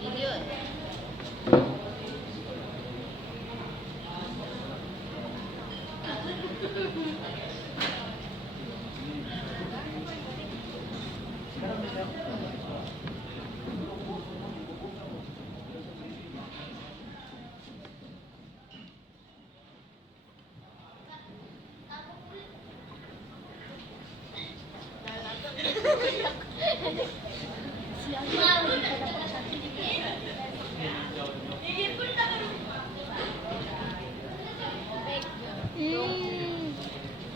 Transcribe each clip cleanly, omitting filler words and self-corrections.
Video.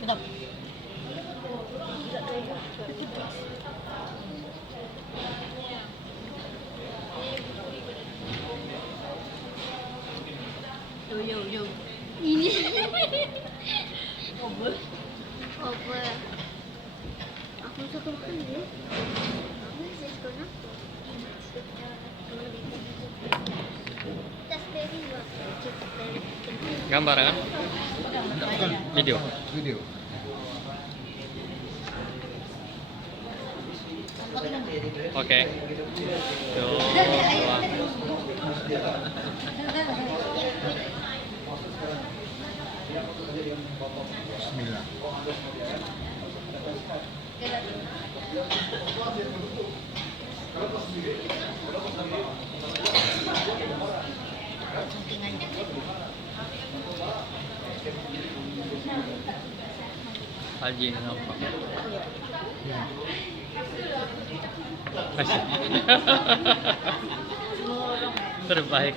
Sedap. Yo. Ini Obel. apa? Aku suka makan ya. Aku suka nak. Tas baby Gambar kan? Video. Video. Oke. Yo. Bismillah. Haji nampak. Asik. Terbaik.